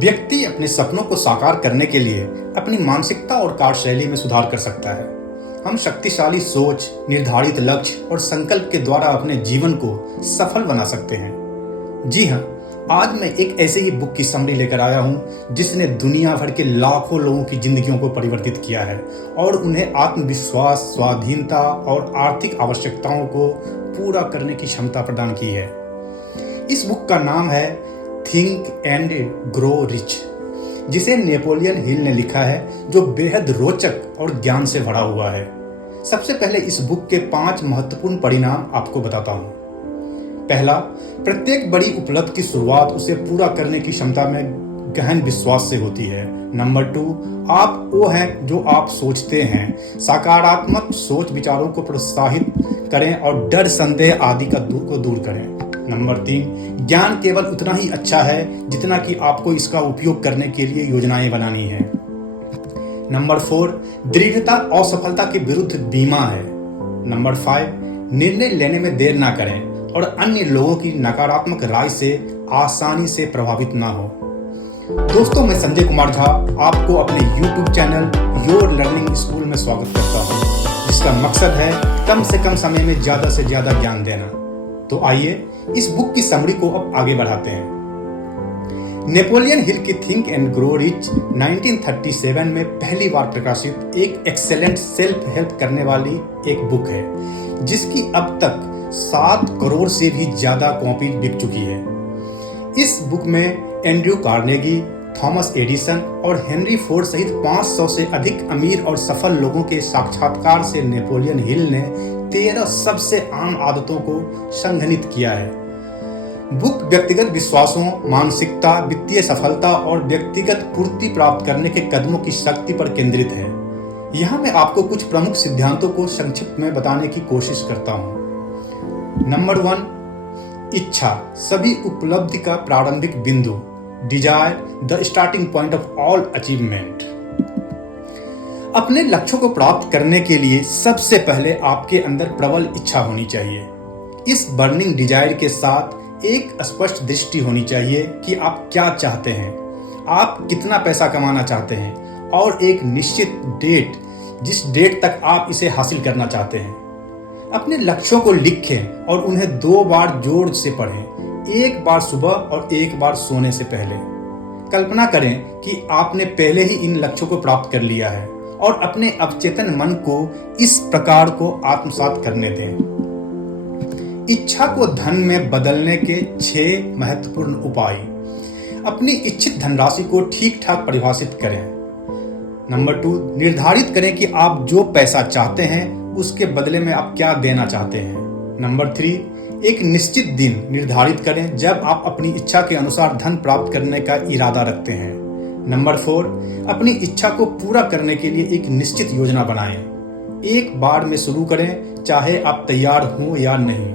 व्यक्ति अपने सपनों को साकार करने के लिए अपनी मानसिकता और कार्यशैली में सुधार कर सकता है। हम शक्तिशाली सोच, निर्धारित लक्ष्य और संकल्प के द्वारा अपने जीवन को सफल बना सकते हैं। जी हाँ, आज मैं एक ऐसे ही बुक की समरी लेकर आया हूँ जिसने दुनिया भर के लाखों लोगों की जिंदगियों को परिवर्तित किया है और उन्हें आत्मविश्वास, स्वाधीनता और आर्थिक आवश्यकताओं को पूरा करने की क्षमता प्रदान की है। इस बुक का नाम है थिंक एंड ग्रो रिच, जिसे नेपोलियन हिल ने लिखा है, जो बेहद रोचक और ज्ञान से भरा हुआ है। सबसे पहले इस बुक के 5 महत्वपूर्ण परिणाम आपको बताता हूँ। पहला, प्रत्येक बड़ी उपलब्धि की शुरुआत उसे पूरा करने की क्षमता में गहन विश्वास से होती है। नंबर 2, आप वो हैं जो आप सोचते हैं। सकारात्मक सोच विचारों को प्रोत्साहित करें और डर, संदेह आदि को दूर करें। नंबर 3, ज्ञान केवल उतना ही अच्छा है जितना कि आपको इसका उपयोग करने के लिए योजनाएं बनानी है। नंबर 4, दृढ़ता असफलता के विरुद्ध बीमा है। नंबर 5, निर्णय लेने में देर ना करें और अन्य लोगों की नकारात्मक राय से आसानी से प्रभावित ना हो। दोस्तों, मैं संजय कुमार झा आपको अपने YouTube channel your learning school में स्वागत करता हूं, जिसका मकसद है कम से कम समय में ज्यादा से ज्यादा ज्ञान देना। तो आइए इस बुक की समरी को अब आगे बढ़ाते हैं। नेपोलियन हिल की थिंक एंड ग्रो रिच 1937 में पहली बार प्रकाशित एक एक्सेलेंट सेल्फ हेल्प करने वाली एक बुक है, जिसकी अब तक 7 करोड़ से भी ज्यादा कॉपी बिक चुकी है। इस बुक में एंड्रयू कार्नेगी, थॉमस एडिसन और हेनरी फोर्ड सहित 500 से अधिक अमीर और सफल लोगों के साक्षात्कार से नेपोलियन हिल ने 13 सबसे आम आदतों को संघनित किया है। बुक व्यक्तिगत विश्वासों, मानसिकता, वित्तीय सफलता और व्यक्तिगत पूर्ति प्राप्त करने के कदमों की शक्ति पर केंद्रित है। यहाँ मैं आपको कुछ प्रमुख सिद्धांतों को संक्षिप्त में बताने की कोशिश करता हूँ। नंबर 1, इच्छा सभी उपलब्धि का प्रारंभिक बिंदु। Dzire the starting point of all achievement. अपने लक्ष्यों को प्राप्त करने के लिए सबसे पहले आपके अंदर प्रबल इच्छा होनी चाहिए। इस बर्निंग डिजायर के साथ एक स्पष्ट दृष्टि होनी चाहिए कि आप क्या चाहते हैं, आप कितना पैसा कमाना चाहते हैं और एक निश्चित डेट, जिस डेट तक आप इसे हासिल करना चाहते हैं। अपने लक्ष्यों को लिखें और उन्हें 2 बार जोर से पढ़ें, एक बार सुबह और एक बार सोने से पहले। कल्पना करें कि आपने पहले ही इन लक्ष्यों को प्राप्त कर लिया है और अपने अवचेतन मन को इस प्रकार को आत्मसात करने दें। इच्छा को धन में बदलने के 6 महत्वपूर्ण उपाय। अपनी इच्छित धनराशि को ठीक ठाक परिभाषित करें। नंबर 2, निर्धारित करें कि आप जो पैसा चाहते हैं उसके बदले में आप क्या देना चाहते हैं। नंबर 3, एक निश्चित दिन निर्धारित करें जब आप अपनी इच्छा के अनुसार धन प्राप्त करने का इरादा रखते हैं। नंबर 4, अपनी इच्छा को पूरा करने के लिए एक निश्चित योजना बनाएं। एक बार में शुरू करें, चाहे आप तैयार हों या नहीं।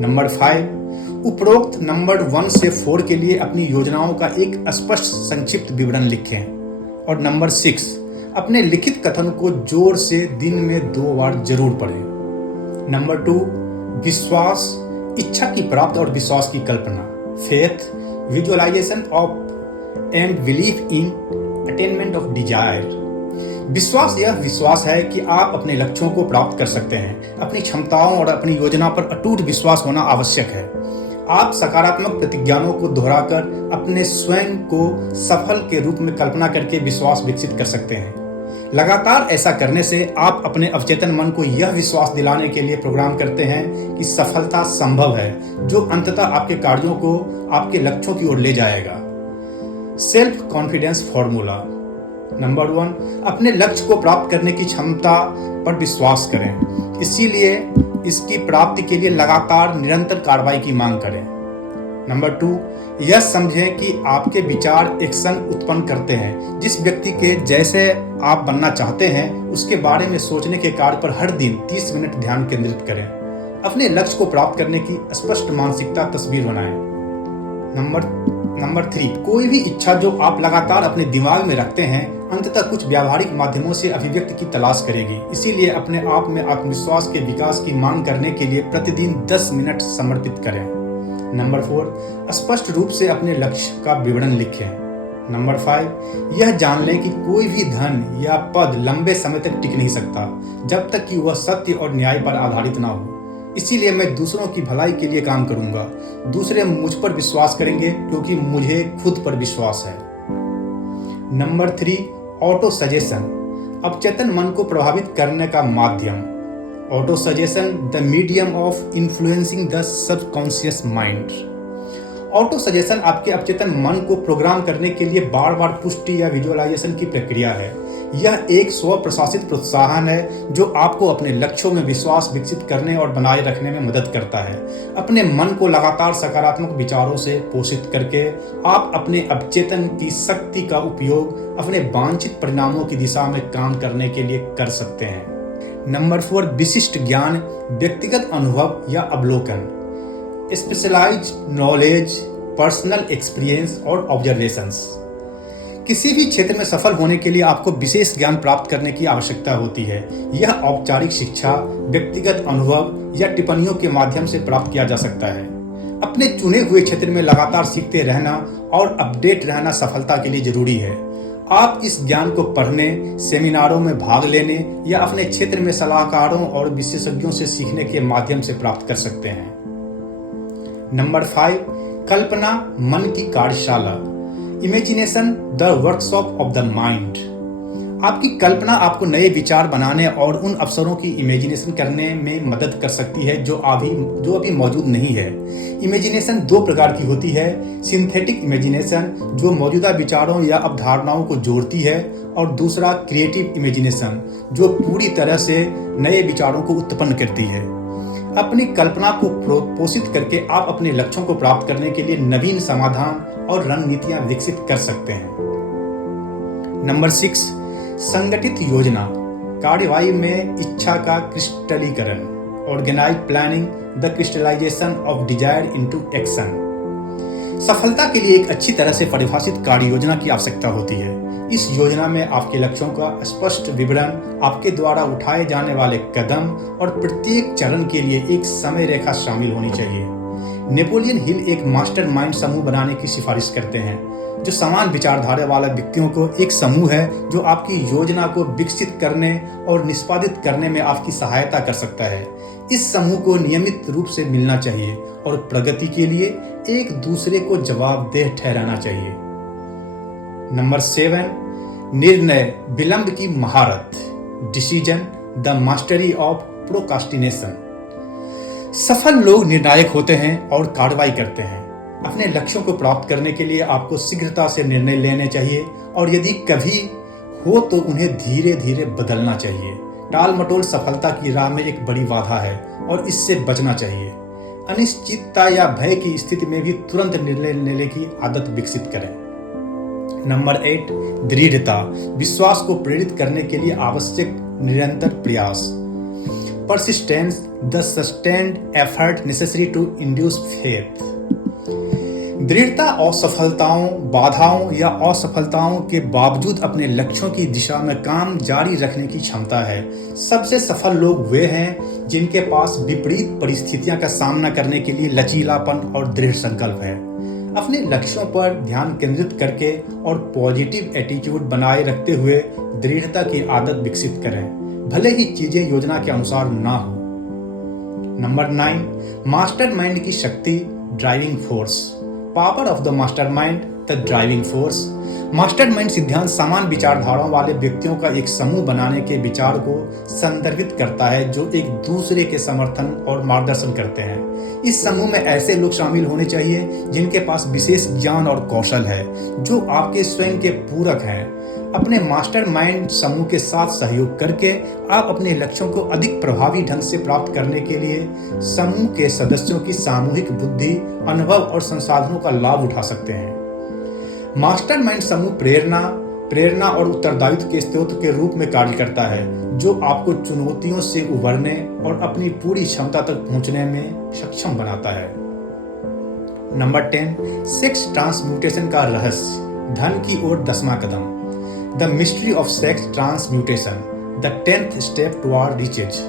नंबर 5, उपरोक्त नंबर 1 से 4 के लिए अपनी योजनाओं का एक स्पष्ट संक्षिप्त विवरण लिखें। और नंबर 6, अपने लिखित कथन को जोर से दिन में 2 बार जरूर पढ़ें। नंबर 2, विश्वास, इच्छा की प्राप्ति और विश्वास की कल्पना। Faith, visualization of and belief in attainment of desire. विश्वास यह विश्वास है कि आप अपने लक्ष्यों को प्राप्त कर सकते हैं। अपनी क्षमताओं और अपनी योजना पर अटूट विश्वास होना आवश्यक है। आप सकारात्मक प्रतिज्ञानों को दोहराकर अपने स्वयं को सफल के रूप में कल्पना करके विश्वास विकसित कर सकते हैं। लगातार ऐसा करने से आप अपने अवचेतन मन को यह विश्वास दिलाने के लिए प्रोग्राम करते हैं कि सफलता संभव है, जो अंततः आपके कार्यों को आपके लक्ष्यों की ओर ले जाएगा। Self confidence formula. नंबर 1, अपने लक्ष्य को प्राप्त करने की क्षमता पर विश्वास करें, इसीलिए इसकी प्राप्ति के लिए लगातार निरंतर कार्रवाई की मांग करें। नंबर 2, यह समझें कि आपके विचार एक्शन उत्पन्न करते हैं। जिस व्यक्ति के जैसे आप बनना चाहते हैं उसके बारे में सोचने के कार्य पर हर दिन 30 मिनट ध्यान केंद्रित करें। अपने लक्ष्य को प्राप्त करने की स्पष्ट मानसिकता तस्वीर बनाएं। नंबर 3, कोई भी इच्छा जो आप लगातार अपने दिमाग में रखते हैं अंततः कुछ व्यावहारिक माध्यमों से अभिव्यक्ति की तलाश करेगी। इसीलिए अपने आप में आत्मविश्वास के विकास की मांग करने के लिए प्रतिदिन 10 मिनट समर्पित करें। नंबर 4, स्पष्ट रूप से अपने लक्ष्य का विवरण लिखें। नंबर 5, यह जान लें कि कोई भी धन या पद लंबे समय तक टिक नहीं सकता जब तक कि वह सत्य और न्याय पर आधारित ना हो। इसीलिए मैं दूसरों की भलाई के लिए काम करूंगा। दूसरे मुझ पर विश्वास करेंगे क्योंकि मुझे खुद पर विश्वास है। नंबर 3, ऑटो सजेशन, अवचेतन मन को प्रभावित करने का माध्यम। Auto suggestion, the medium of influencing the subconscious mind. Auto suggestion आपके अवचेतन मन को प्रोग्राम करने के लिए बार बार पुष्टि या विजुअलाइजेशन की प्रक्रिया है। यह एक स्व प्रशासित प्रोत्साहन है जो आपको अपने लक्ष्यों में विश्वास विकसित करने और बनाए रखने में मदद करता है। अपने मन को लगातार सकारात्मक विचारों से पोषित करके आप अपने अवचेतन की शक्ति का उपयोग अपने वांछित परिणामों की दिशा में काम करने के लिए कर सकते हैं। नंबर 4, विशिष्ट ज्ञान, व्यक्तिगत अनुभव या अवलोकन। स्पेशलाइज्ड नॉलेज, पर्सनल एक्सपीरियंस और ऑब्जर्वेशंस। किसी भी क्षेत्र में सफल होने के लिए आपको विशेष ज्ञान प्राप्त करने की आवश्यकता होती है। यह औपचारिक शिक्षा, व्यक्तिगत अनुभव या टिप्पणियों के माध्यम से प्राप्त किया जा सकता है। अपने चुने हुए क्षेत्र में लगातार सीखते रहना और अपडेट रहना सफलता के लिए जरूरी है। आप इस ज्ञान को पढ़ने, सेमिनारों में भाग लेने या अपने क्षेत्र में सलाहकारों और विशेषज्ञों से सीखने के माध्यम से प्राप्त कर सकते हैं। नंबर 5, कल्पना, मन की कार्यशाला। Imagination, the workshop of the mind. आपकी कल्पना आपको नए विचार बनाने और उन अवसरों की इमेजिनेशन करने में मदद कर सकती है जो अभी मौजूद नहीं है। इमेजिनेशन 2 प्रकार की होती है, सिंथेटिक इमेजिनेशन जो मौजूदा विचारों या अवधारणाओं को जोड़ती है, और दूसरा क्रिएटिव इमेजिनेशन जो पूरी तरह से नए विचारों को उत्पन्न करती है। अपनी कल्पना को पोषित करके आप अपने लक्ष्यों को प्राप्त करने के लिए नवीन समाधान और रणनीतियां विकसित कर सकते हैं। नंबर 6, संगठित योजना, कार्यवाही में इच्छा का क्रिस्टलीकरण। Organize planning, the crystallization of desire into action. सफलता के लिए एक अच्छी तरह से परिभाषित कार्य योजना की आवश्यकता होती है। इस योजना में आपके लक्ष्यों का स्पष्ट विवरण, आपके द्वारा उठाए जाने वाले कदम और प्रत्येक चरण के लिए एक समय रेखा शामिल होनी चाहिए। नेपोलियन हिल एक मास्टरमाइंड समूह बनाने की सिफारिश करते हैं, जो समान विचारधारा वाले व्यक्तियों को एक समूह है जो आपकी योजना को विकसित करने और निष्पादित करने में आपकी सहायता कर सकता है। इस समूह को नियमित रूप से मिलना चाहिए और प्रगति के लिए एक दूसरे को जवाबदेह ठहराना चाहिए। नंबर 7, निर्णय, विलंब की महारत। Decision, the mastery of procrastination. सफल लोग निर्णायक होते हैं और कार्रवाई करते हैं। अपने लक्ष्यों को प्राप्त करने के लिए आपको शीघ्रता से निर्णय लेने चाहिए और यदि कभी हो तो उन्हें धीरे धीरे बदलना चाहिए। टाल मटोल सफलता की राह में एक बड़ी बाधा है और इससे बचना चाहिए। अनिश्चितता या भय की स्थिति में भी तुरंत निर्णय लेने की आदत विकसित करें। नंबर 8, दृढ़ता, विश्वास को प्रेरित करने के लिए आवश्यक निरंतर प्रयास। Persistence, the sustained effort necessary to induce faith. दृढ़ता असफलताओं, बाधाओं या असफलताओं के बावजूद अपने लक्ष्यों की दिशा में काम जारी रखने की क्षमता है। सबसे सफल लोग वे हैं जिनके पास विपरीत परिस्थितियों का सामना करने के लिए लचीलापन और दृढ़ संकल्प है। अपने लक्ष्यों पर ध्यान केंद्रित करके और पॉजिटिव एटीट्यूड बनाए रखते हुए दृढ़ता की आदत विकसित करें, भले ही चीजें योजना के अनुसार ना हो। नंबर 9, मास्टरमाइंड की शक्ति, driving force. Power of the mastermind, the driving force. Mastermind सिद्धांत समान विचारधाराओं वाले व्यक्तियों का एक समूह बनाने के विचार को संदर्भित करता है जो एक दूसरे के समर्थन और मार्गदर्शन करते हैं। इस समूह में ऐसे लोग शामिल होने चाहिए जिनके पास विशेष ज्ञान और कौशल है जो आपके स्वयं के पूरक हैं। अपने मास्टरमाइंड समूह के साथ सहयोग करके आप अपने लक्ष्यों को अधिक प्रभावी ढंग से प्राप्त करने के लिए समूह के सदस्यों की सामूहिक बुद्धि, अनुभव और संसाधनों का लाभ उठा सकते हैं। मास्टरमाइंड समूह प्रेरणा और उत्तरदायित्व के स्रोत के रूप में कार्य करता है जो आपको चुनौतियों से उभरने और अपनी पूरी क्षमता तक पहुंचने में सक्षम बनाता है। नंबर 10, सेक्स ट्रांसम्यूटेशन का रहस्य, धन की ओर 10वां कदम। The mystery of sex transmutation, the 10th step toward riches.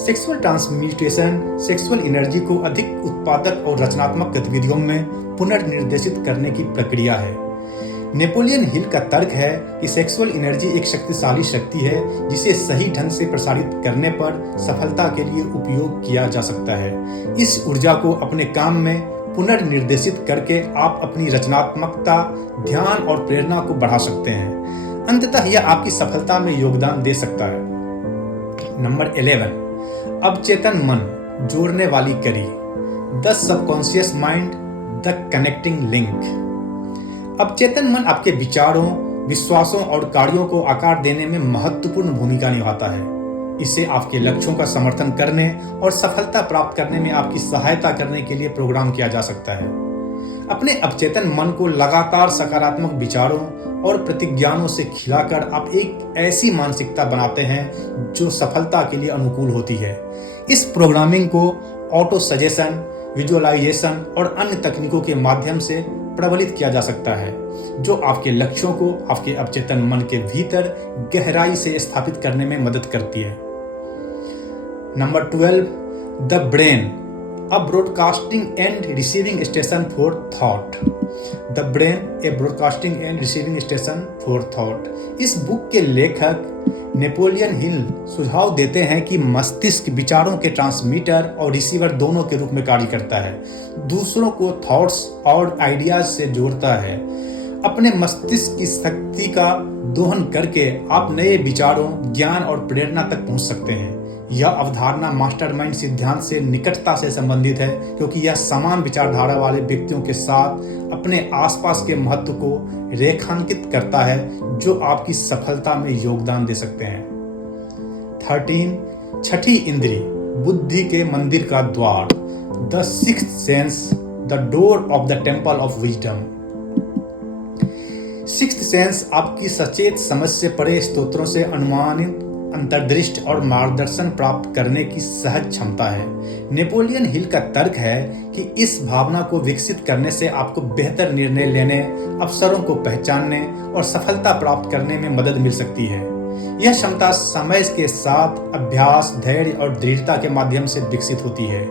Sexual transmutation sexual energy को अधिक उत्पादक और रचनात्मक गतिविधियों में पुनर्निर्देशित करने की प्रक्रिया है। नेपोलियन हिल का तर्क है कि सेक्सुअल एनर्जी एक शक्तिशाली शक्ति है जिसे सही ढंग से प्रसारित करने पर सफलता के लिए उपयोग किया जा सकता है। इस ऊर्जा को अपने काम में पुनर्निर्देशित करके आप अपनी रचनात्मकता, ध्यान और प्रेरणा को बढ़ा सकते हैं। अंततः यह आपकी सफलता में योगदान दे सकता है। नंबर 11, अवचेतन मन जोड़ने वाली कड़ी, the subconscious mind, the connecting link. अवचेतन मन आपके विचारों, विश्वासों और कार्यों को आकार देने में महत्वपूर्ण भूमिका निभाता है। इसे आपके लक्ष्यों का समर्थन करने और सफलता प्राप्त करने में आपकी सहायता करने के लिए प्रोग्राम किया जा सकता है। अपने अवचेतन मन को लगातार सकारात्मक विचारों और प्रतिज्ञानों से खिलाकर आप एक ऐसी मानसिकता बनाते हैं जो सफलता के लिए अनुकूल होती है। इस प्रोग्रामिंग को ऑटो सजेशन, विजुअलाइजेशन और अन्य तकनीकों के माध्यम से प्रबलित किया जा सकता है, जो आपके लक्ष्यों को आपके अवचेतन मन के भीतर गहराई से स्थापित करने में मदद करती है। Number 12, the brain, a broadcasting and receiving station for thought. The brain, A broadcasting and receiving station for thought. इस बुक के लेखक नेपोलियन हिल सुझाव देते हैं कि मस्तिष्क विचारों के ट्रांसमीटर और रिसीवर दोनों के रूप में कार्य करता है, दूसरों को थॉट्स और आइडियाज से जोड़ता है। अपने मस्तिष्क की शक्ति का दोहन करके आप नए विचारों, ज्ञान और प्रेरणा तक पहुंच सकते हैं। यह अवधारणा मास्टरमाइंड सिद्धांत से निकटता से संबंधित है, क्योंकि यह समान विचारधारा वाले व्यक्तियों के साथ अपने आसपास के महत्व को रेखांकित करता है, जो आपकी सफलता में योगदान दे सकते हैं। 13, छठी इंद्री, बुद्धि के मंदिर का द्वार, the sixth sense, the door of the temple of wisdom. Sixth sense आपकी सचेत समझ से परे स्तोत्रों से अनुमानित अंतर्दृष्टि और मार्गदर्शन प्राप्त करने की सहज क्षमता है। नेपोलियन हिल का तर्क है कि इस भावना को विकसित करने से आपको बेहतर निर्णय लेने, अवसरों को पहचानने और सफलता प्राप्त करने में मदद मिल सकती है। यह क्षमता समय के साथ अभ्यास, धैर्य और दृढ़ता के माध्यम से विकसित होती है।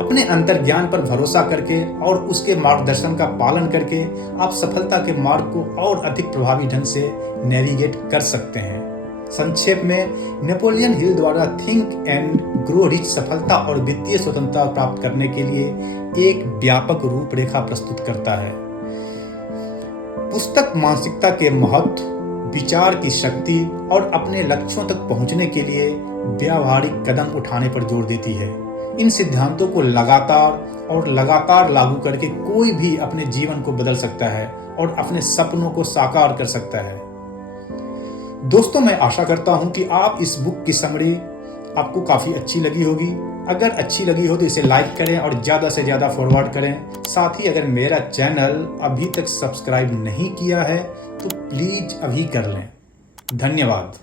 अपने अंतर्ज्ञान पर भरोसा करके और उसके मार्गदर्शन का पालन करके आप सफलता के मार्ग को और अधिक प्रभावी ढंग से नेविगेट कर सकते हैं। संक्षेप में, नेपोलियन हिल द्वारा थिंक एंड ग्रो रिच सफलता और वित्तीय स्वतंत्रता प्राप्त करने के लिए एक व्यापक रूपरेखा प्रस्तुत करता है। पुस्तक मानसिकता के महत्व, विचार की शक्ति और अपने लक्ष्यों तक पहुंचने के लिए व्यावहारिक कदम उठाने पर जोर देती है। इन सिद्धांतों को लगातार लागू करके कोई भी अपने जीवन को बदल सकता है और अपने सपनों को साकार कर सकता है। दोस्तों, मैं आशा करता हूं कि आप इस बुक की समरी आपको काफी अच्छी लगी होगी। अगर अच्छी लगी हो तो इसे लाइक करें और ज्यादा से ज्यादा फॉरवर्ड करें। साथ ही अगर मेरा चैनल अभी तक सब्सक्राइब नहीं किया है तो प्लीज अभी कर लें। धन्यवाद।